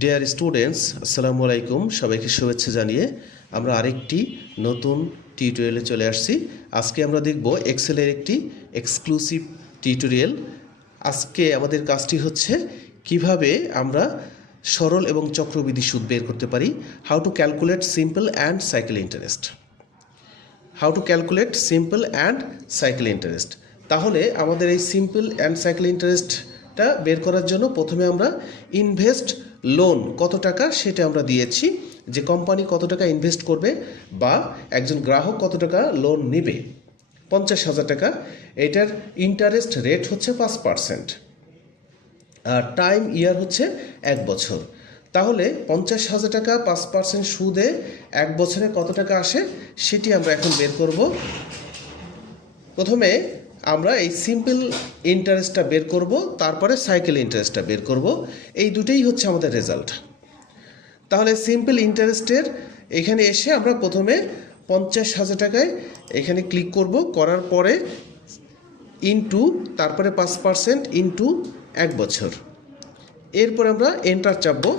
Dear students, আসসালামু আলাইকুম। সবাইকে শুভেচ্ছা জানিয়ে আমরা আরেকটি নতুন টিউটোরিয়ালে চলে আসছি। আজকে আমরা দেখব এক্সেলের একটি এক্সক্লুসিভ টিউটোরিয়াল। আজকে আমাদের কাজটি হচ্ছে কিভাবে আমরা সরল এবং চক্রবৃদ্ধি সুদ বের করতে পারি। How to calculate simple and cycle interest. তাহলে আমাদের এই সিম্পল অ্যান্ড সাইকেল ইন্টারেস্টটা বের করার জন্য প্রথমে আমরা ইনভেস্ট লোন কত টাকা সেটা আমরা দিয়েছি, যে কোম্পানি কত টাকা ইনভেস্ট করবে বা একজন গ্রাহক কত টাকা লোন নেবে, 50,000 টাকা। এটার ইন্টারেস্ট রেট হচ্ছে 5%, আর টাইম ইয়ার হচ্ছে 1 বছর। তাহলে 50,000 টাকা 5% সুদে 1 বছরে কত টাকা আসে সেটি আমরা এখন বের করব। প্রথমে আমরা এই সিম্পল ইন্টারেস্টটা বের করব, তারপরে সাইকেল ইন্টারেস্টটা বের করব। এই দুটোই হচ্ছে আমাদের রেজাল্ট। তাহলে সিম্পল ইন্টারেস্টের এখানে এসে আমরা প্রথমে 50,000 টাকায় এখানে ক্লিক করব, করার পরে ইনটু তারপরে 5% ইনটু 1 বছর। এরপর আমরা এন্টার চাপবো।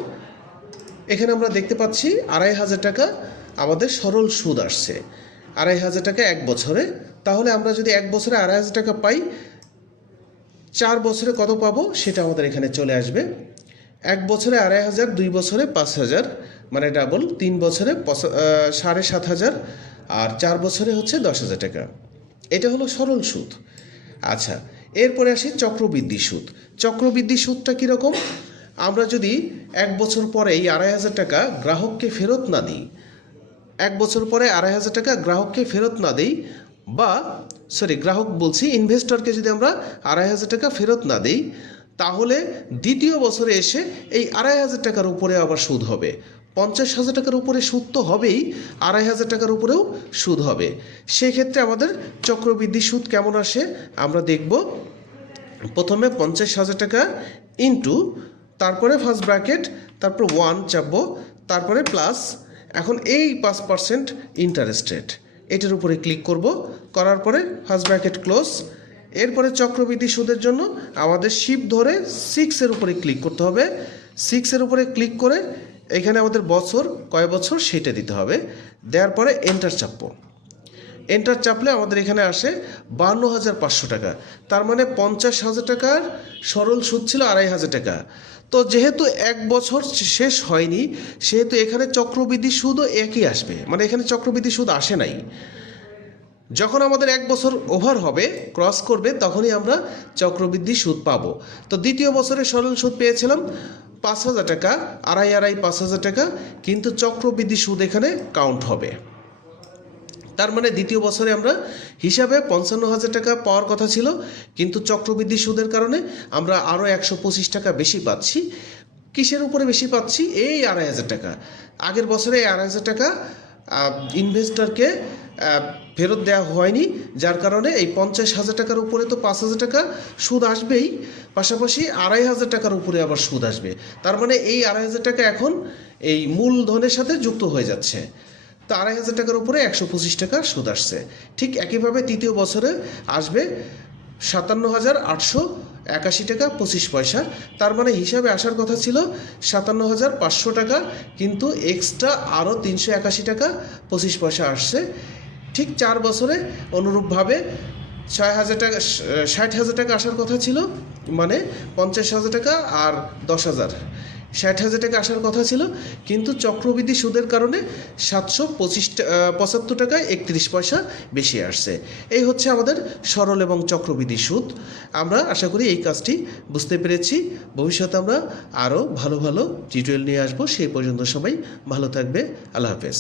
এখানে আমরা দেখতে পাচ্ছি 2,500 টাকা আমাদের সরল সুদ আসছে, 2,500 টাকা 1 বছরে। তাহলে আমরা যদি 1 বছরে 2,500 টাকা পাই, 4 বছরে কত পাবো সেটা আমাদের এখানে চলে আসবে। 1 বছরে 2,500, 2 বছরে 5,000 মানে ডাবল, 3 বছরে 7,500, আর 4 বছরে হচ্ছে 10,000 টাকা। এটা হলো সরল সুদ। আচ্ছা, এরপরে আসি চক্রবৃদ্ধি সুদ। চক্রবৃদ্ধি সুদটা কীরকম? আমরা যদি 1 বছর পরে এই 2,500 টাকা গ্রাহককে ফেরত না দিই, 1 বছর পরে 2,500 টাকা গ্রাহককে ফেরত না দিই, বা ইনভেস্টরকে যদি আমরা 2,500 টাকা ফেরত না দিই, তাহলে দ্বিতীয় বছরে এসে এই 2,500 টাকার উপরে আবার সুদ হবে। 50,000 টাকার উপরে সুদ তো হবেই, 2,500 টাকার উপরেও সুদ হবে। সেক্ষেত্রে আমাদের চক্রবৃদ্ধি সুদ কেমন আসে আমরা দেখব। প্রথমে 50,000 টাকা ইন্টু, তারপরে ফার্স্ট ব্র্যাকেট, তারপর 1 চাপবো, তারপরে প্লাস, এখন এই 5% ইন্টারেস্ট রেট, এটার উপরে ক্লিক করব। করার পরে ফার্স্ট ব্র্যাকেট ক্লোজ। এরপরে চক্রবৃদ্ধি সুদের জন্য আমাদের শিফট ধরে 6-এর উপরে ক্লিক করতে হবে। 6-এর উপরে ক্লিক করে এখানে আমাদের বছর কয় বছর সেটা দিতে হবে। দেওয়ার পরে এন্টার চাপবো। এন্টার চাপলে আমাদের এখানে আসে 52,500 টাকা। তার মানে 50,000 টাকার সরল সুদ ছিল 2,500 টাকা। তো যেহেতু 1 বছর শেষ হয়নি, সেহেতু এখানে চক্রবৃদ্ধি সুদও একই আসবে, মানে এখানে চক্রবৃদ্ধি সুদ আসে নাই। যখন আমাদের 1 বছর ওভার হবে, ক্রস করবে, তখনই আমরা চক্রবৃদ্ধি সুদ পাবো। তো দ্বিতীয় বছরে সরল সুদ পেয়েছিলাম 5,000 টাকা, 5,500 টাকা, কিন্তু চক্রবৃদ্ধি সুদ এখানে কাউন্ট হবে। তার মানে দ্বিতীয় বছরে আমরা হিসাবে 55,000 টাকা পাওয়ার কথা ছিল, কিন্তু চক্রবৃদ্ধি সুদের কারণে আমরা আরও 125 টাকা বেশি পাচ্ছি। কিসের উপরে বেশি পাচ্ছি? এই 2,500 টাকা। আগের বছরে এই 2,500 টাকা ইনভেস্টরকে ফেরত দেওয়া হয়নি, যার কারণে এই 50,000 টাকার উপরে তো 5,000 টাকা সুদ আসবেই, পাশাপাশি 2,500 টাকার উপরে আবার সুদ আসবে। তার মানে এই 2,500 টাকা এখন এই মূলধনের সাথে যুক্ত হয়ে যাচ্ছে। তো 2,500 টাকার উপরে 125 টাকা সুদ আসছে। ঠিক একইভাবে তৃতীয় বছরে আসবে 57,881 টাকা 25 পয়সা। তার মানে হিসাবে আসার কথা ছিল 57,500 টাকা, কিন্তু এক্সট্রা আরও 381 টাকা 25 পয়সা আসছে। ঠিক 4 বছরে অনুরূপভাবে 6,000 টাকা 60,000 টাকা আসার কথা ছিল, মানে 50,000 টাকা আর 10,000, 60,000 টাকা আসার কথা ছিল, কিন্তু চক্রবৃদ্ধি সুদের কারণে 775 টাকায় 31 পয়সা বেশি আসছে। এই হচ্ছে আমাদের সরল এবং চক্রবৃদ্ধি সুদ। আমরা আশা করি এই কাজটি বুঝতে পেরেছি। ভবিষ্যতে আমরা আরও ভালো ভালো টিউটোরিয়াল নিয়ে আসবো। সেই পর্যন্ত সবাই ভালো থাকবে। আল্লাহ হাফেজ।